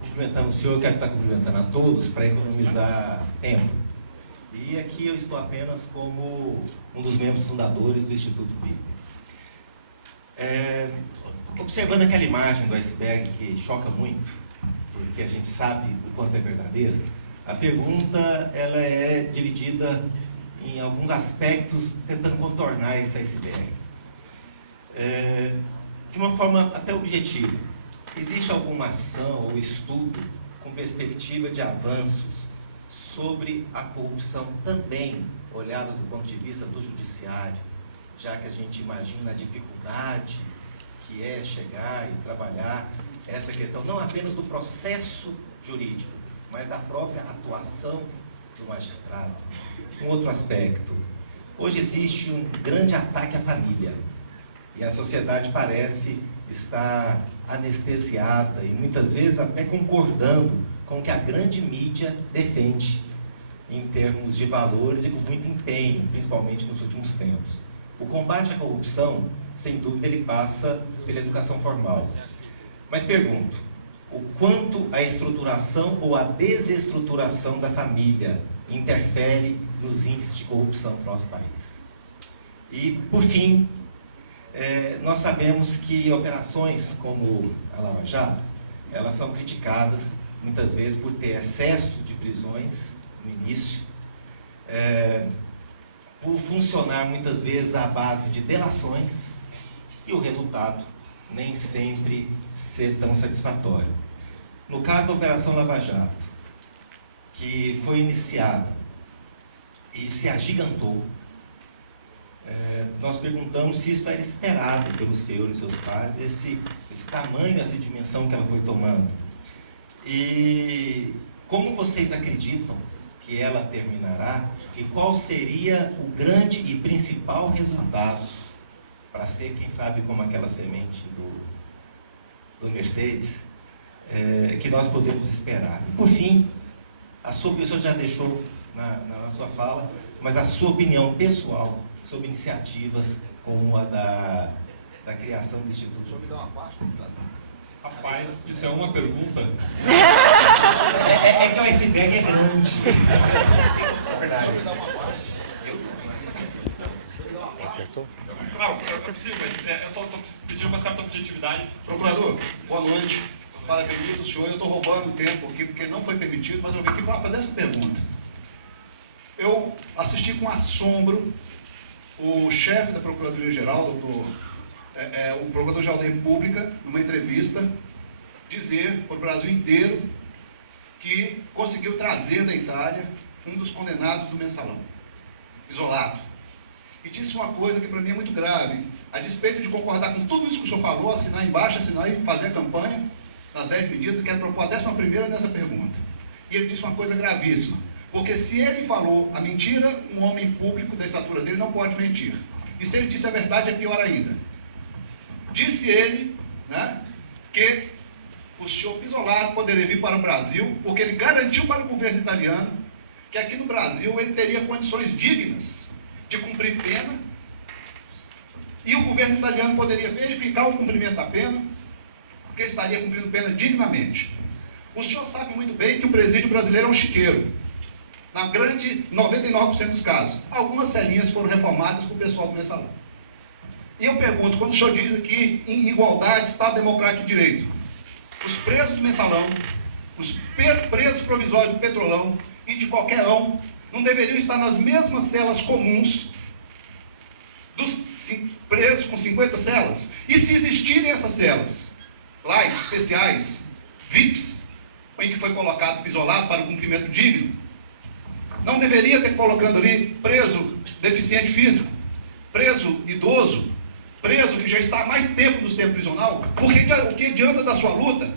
Cumprimentando o senhor, quero estar cumprimentando a todos para economizar tempo. E aqui eu estou apenas como um dos membros fundadores do Instituto Bíblia. Observando aquela imagem do iceberg que choca muito, porque a gente sabe o quanto é verdadeira, a pergunta ela é dividida em alguns aspectos tentando contornar esse iceberg. De uma forma até objetiva. Existe alguma ação ou estudo com perspectiva de avanços sobre a corrupção também, olhada do ponto de vista do judiciário, já que a gente imagina a dificuldade que é chegar e trabalhar essa questão, não apenas do processo jurídico, mas da própria atuação do magistrado. Um outro aspecto, hoje existe um grande ataque à família, e a sociedade parece estar anestesiada e muitas vezes até concordando com o que a grande mídia defende em termos de valores e com muito empenho, principalmente nos últimos tempos. O combate à corrupção, sem dúvida, ele passa pela educação formal. Mas pergunto, o quanto a estruturação ou a desestruturação da família interfere nos índices de corrupção do nosso país? E, por fim, nós sabemos que operações como a Lava Jato, elas são criticadas muitas vezes por ter excesso de prisões no início, por funcionar muitas vezes à base de delações e o resultado nem sempre ser tão satisfatório. No caso da Operação Lava Jato, que foi iniciada e se agigantou, nós perguntamos se isso era esperado pelo senhor e seus pais, esse tamanho, essa dimensão que ela foi tomando. E como vocês acreditam que ela terminará e qual seria o grande e principal resultado para ser, quem sabe, como aquela semente do Mercedes, que nós podemos esperar. E, por fim, o senhor já deixou na sua fala, mas a sua opinião pessoal sobre iniciativas como a da criação do Instituto. Deixa eu me dar uma parte, deputado. Rapaz, isso é uma pergunta? É que o iceberg é grande. É verdade. Deixa eu me dar uma parte. Não, eu preciso, mas eu só estou pedindo uma certa objetividade. Procurador, boa noite. Parabenizo o senhor. Eu estou roubando tempo aqui, porque não foi permitido, mas eu vim aqui para fazer essa pergunta. Eu assisti com assombro o chefe da Procuradoria-Geral, o Procurador-Geral da República, numa entrevista, dizer para o Brasil inteiro que conseguiu trazer da Itália um dos condenados do mensalão, isolado. E disse uma coisa que para mim é muito grave, a despeito de concordar com tudo isso que o senhor falou, assinar embaixo, assinar e fazer a campanha nas 10 medidas, quero propor a 11ª nessa pergunta. E ele disse uma coisa gravíssima. Porque se ele falou a mentira, um homem público da estatura dele não pode mentir. E se ele disse a verdade, é pior ainda. Disse ele, né, que o senhor Pizzolato poderia vir para o Brasil, porque ele garantiu para o governo italiano que aqui no Brasil ele teria condições dignas de cumprir pena, e o governo italiano poderia verificar o cumprimento da pena, porque estaria cumprindo pena dignamente. O senhor sabe muito bem que o presídio brasileiro é um chiqueiro. Na grande 99% dos casos. Algumas celinhas foram reformadas para o pessoal do mensalão. E eu pergunto, quando o senhor diz aqui em igualdade, Estado Democrático de Direito, os presos do mensalão, os presos provisórios do petrolão e de qualquer não deveriam estar nas mesmas celas comuns dos presos com 50 celas? E se existirem essas celas, light, especiais, VIPs, em que foi colocado isolado para o cumprimento digno, não deveria ter colocando ali preso deficiente físico, preso idoso, preso que já está há mais tempo no sistema prisional? Porque o que adianta da sua luta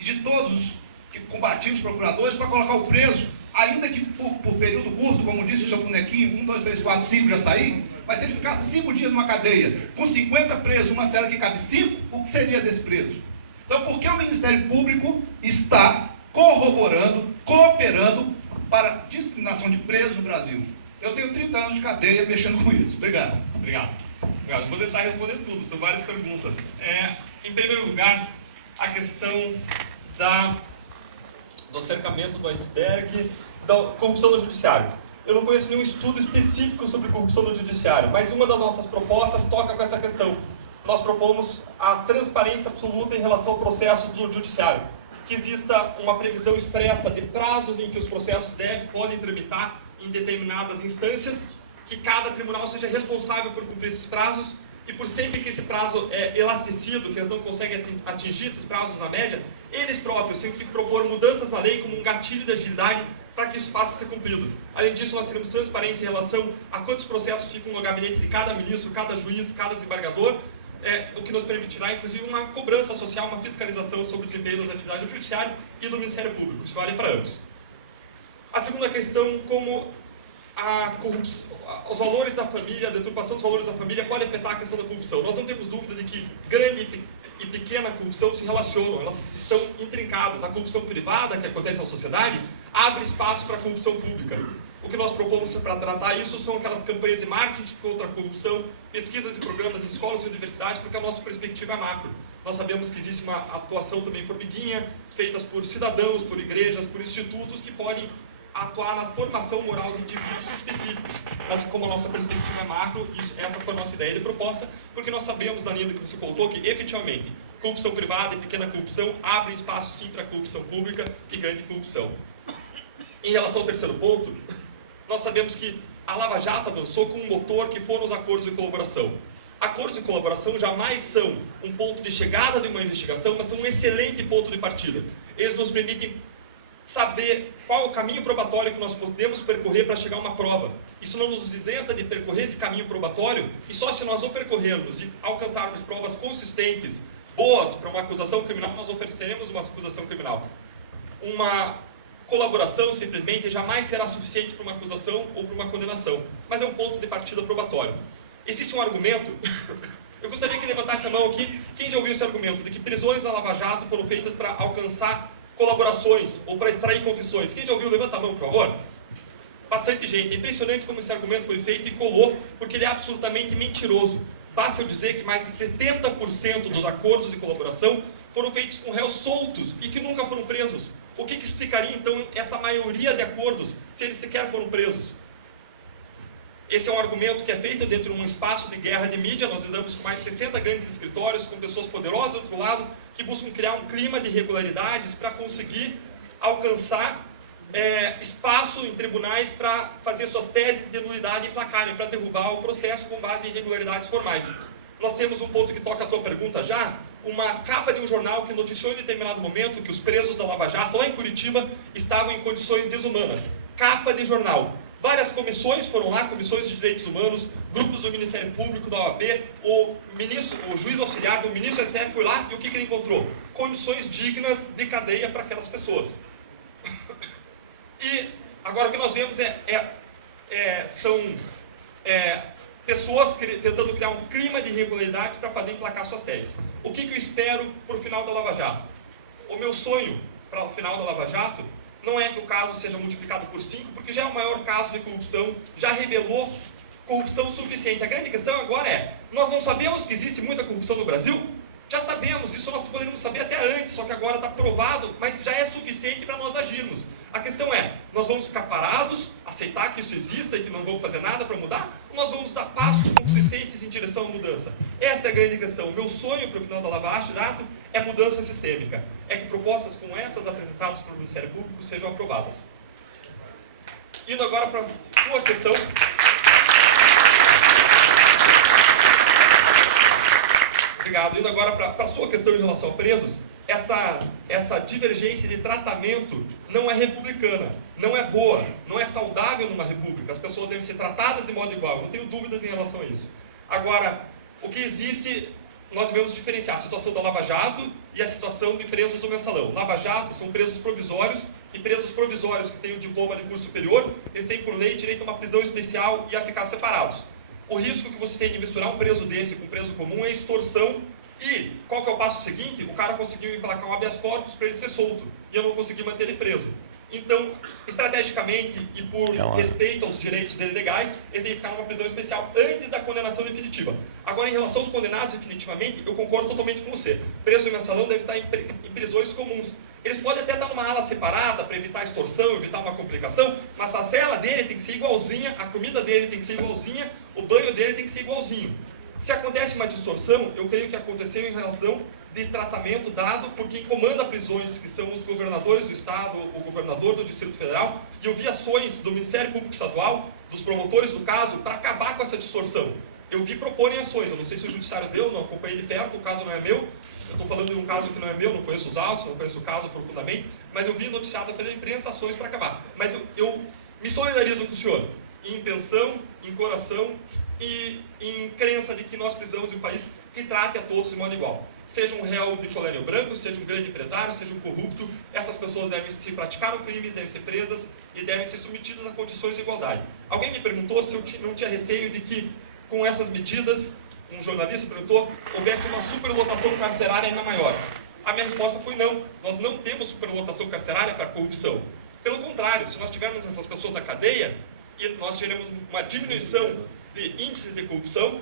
e de todos os que combatiam os procuradores para colocar o preso, ainda que por período curto, como disse o seu bonequinho, 1, 2, 3, 4, 5 já sair, mas se ele ficasse 5 dias numa cadeia, com 50 presos, uma cela que cabe 5, o que seria desse preso? Então, por que o Ministério Público está corroborando, cooperando para a discriminação de presos no Brasil? Eu tenho 30 anos de cadeia mexendo com isso. Obrigado. Obrigado. Obrigado. Vou tentar responder tudo, são várias perguntas. Em primeiro lugar, a questão do cercamento do iceberg, da corrupção no judiciário. Eu não conheço nenhum estudo específico sobre corrupção no judiciário, mas uma das nossas propostas toca com essa questão. Nós propomos a transparência absoluta em relação ao processo do judiciário, que exista uma previsão expressa de prazos em que os processos podem tramitar em determinadas instâncias, que cada tribunal seja responsável por cumprir esses prazos, e por sempre que esse prazo é elastecido, que eles não conseguem atingir esses prazos na média, eles próprios têm que propor mudanças na lei como um gatilho de agilidade para que isso passe a ser cumprido. Além disso, nós teremos transparência em relação a quantos processos ficam no gabinete de cada ministro, cada juiz, cada desembargador, o que nos permitirá, inclusive, uma cobrança social, uma fiscalização sobre o desempenho das atividades do Judiciário e do Ministério Público. Isso vale para ambos. A segunda questão, como os valores da família, a deturpação dos valores da família pode afetar a questão da corrupção. Nós não temos dúvida de que grande e pequena corrupção se relacionam, elas estão intrincadas. A corrupção privada que acontece na sociedade abre espaço para a corrupção pública. O que nós propomos para tratar isso são aquelas campanhas de marketing contra a corrupção, pesquisas e programas de escolas e universidades, porque a nossa perspectiva é macro. Nós sabemos que existe uma atuação também formiguinha, feitas por cidadãos, por igrejas, por institutos, que podem atuar na formação moral de indivíduos específicos. Mas como a nossa perspectiva é macro, essa foi a nossa ideia de proposta, porque nós sabemos, na linha do que você colocou, que efetivamente corrupção privada e pequena corrupção abrem espaço sim para corrupção pública e grande corrupção. Em relação ao terceiro ponto, nós sabemos que a Lava Jato avançou com um motor que foram os acordos de colaboração. Acordos de colaboração jamais são um ponto de chegada de uma investigação, mas são um excelente ponto de partida. Eles nos permitem saber qual é o caminho probatório que nós podemos percorrer para chegar a uma prova. Isso não nos isenta de percorrer esse caminho probatório, e só se nós o percorrermos e alcançarmos provas consistentes, boas para uma acusação criminal, nós ofereceremos uma acusação criminal. Uma colaboração, simplesmente, jamais será suficiente para uma acusação ou para uma condenação, mas é um ponto de partida probatório. Existe um argumento, eu gostaria que levantasse a mão aqui, quem já ouviu esse argumento, de que prisões da Lava Jato foram feitas para alcançar colaborações ou para extrair confissões. Quem já ouviu, levanta a mão, por favor. Bastante gente. É impressionante como esse argumento foi feito e colou, porque ele é absolutamente mentiroso. Basta eu dizer que mais de 70% dos acordos de colaboração foram feitos com réus soltos e que nunca foram presos. O que explicaria, então, essa maioria de acordos, se eles sequer foram presos? Esse é um argumento que é feito dentro de um espaço de guerra de mídia. Nós lidamos com mais de 60 grandes escritórios, com pessoas poderosas do outro lado, que buscam criar um clima de irregularidades para conseguir alcançar espaço em tribunais para fazer suas teses de nulidade e placarem, para derrubar o processo com base em irregularidades formais. Nós temos um ponto que toca a tua pergunta já, uma capa de um jornal que noticiou em determinado momento que os presos da Lava Jato, lá em Curitiba, estavam em condições desumanas. Capa de jornal. Várias comissões foram lá, comissões de direitos humanos, grupos do Ministério Público, da OAB, o juiz auxiliar do ministro STF foi lá e o que ele encontrou? Condições dignas de cadeia para aquelas pessoas. E agora o que nós vemos são pessoas tentando criar um clima de irregularidades para fazer emplacar suas teses. O que eu espero para o final da Lava Jato? O meu sonho para o final da Lava Jato não é que o caso seja multiplicado por 5, porque já é o maior caso de corrupção, já revelou corrupção suficiente. A grande questão agora é, nós não sabemos que existe muita corrupção no Brasil? Já sabemos, isso nós poderíamos saber até antes, só que agora está provado, mas já é suficiente para nós agirmos. A questão é, nós vamos ficar parados, aceitar que isso exista e que não vamos fazer nada para mudar? Ou nós vamos dar passos consistentes em direção à mudança? Essa é a grande questão. O meu sonho para o final da Lava Jato é mudança sistêmica. É que propostas como essas apresentadas pelo Ministério Público sejam aprovadas. Indo agora para a sua questão. Obrigado. Indo agora para a sua questão em relação a presos, essa divergência de tratamento não é republicana, não é boa, não é saudável numa república. As pessoas devem ser tratadas de modo igual, não tenho dúvidas em relação a isso. Agora, o que existe, nós devemos diferenciar a situação da Lava Jato e a situação de presos do Mensalão. Lava Jato são presos provisórios, e presos provisórios que têm o diploma de curso superior, eles têm por lei direito a uma prisão especial e a ficar separados. O risco que você tem de misturar um preso desse com um preso comum é extorsão. E qual que é o passo seguinte? O cara conseguiu emplacar um habeas corpus para ele ser solto, e eu não consegui manter ele preso. Então, estrategicamente e por respeito aos direitos dele legais, ele tem que ficar numa prisão especial antes da condenação definitiva. Agora, em relação aos condenados definitivamente, eu concordo totalmente com você. Preso no mensalão deve estar em prisões comuns. Eles podem até estar numa ala separada para evitar extorsão, evitar uma complicação, mas a cela dele tem que ser igualzinha, a comida dele tem que ser igualzinha, o banho dele tem que ser igualzinho. Se acontece uma distorção, eu creio que aconteceu em relação de tratamento dado por quem comanda prisões, que são os governadores do Estado, o governador do Distrito Federal, e eu vi ações do Ministério Público Estadual, dos promotores do caso, para acabar com essa distorção. Eu vi proporem ações, eu não sei se o judiciário deu, não acompanhei de perto, o caso não é meu, eu estou falando de um caso que não é meu, não conheço os autos, não conheço o caso profundamente, mas eu vi noticiado pela imprensa ações para acabar. Mas eu me solidarizo com o senhor, em intenção, em coração e em crença de que nós precisamos de um país que trate a todos de modo igual. Seja um réu de colégio branco, seja um grande empresário, seja um corrupto, essas pessoas devem se praticar crimes, devem ser presas e devem ser submetidas a condições de igualdade. Alguém me perguntou se eu não tinha receio de que, com essas medidas, um jornalista perguntou, houvesse uma superlotação carcerária ainda maior. A minha resposta foi não, nós não temos superlotação carcerária para a corrupção. Pelo contrário, se nós tivermos essas pessoas na cadeia e nós tivermos uma diminuição de índices de corrupção,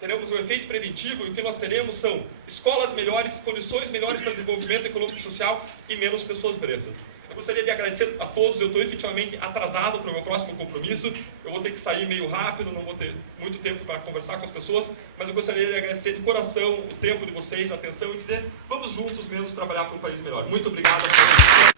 teremos um efeito preventivo e o que nós teremos são escolas melhores, condições melhores para desenvolvimento econômico e social e menos pessoas presas. Eu gostaria de agradecer a todos, eu estou efetivamente atrasado para o meu próximo compromisso, eu vou ter que sair meio rápido, não vou ter muito tempo para conversar com as pessoas, mas eu gostaria de agradecer de coração o tempo de vocês, a atenção e dizer, vamos juntos mesmo trabalhar para um país melhor. Muito obrigado a todos.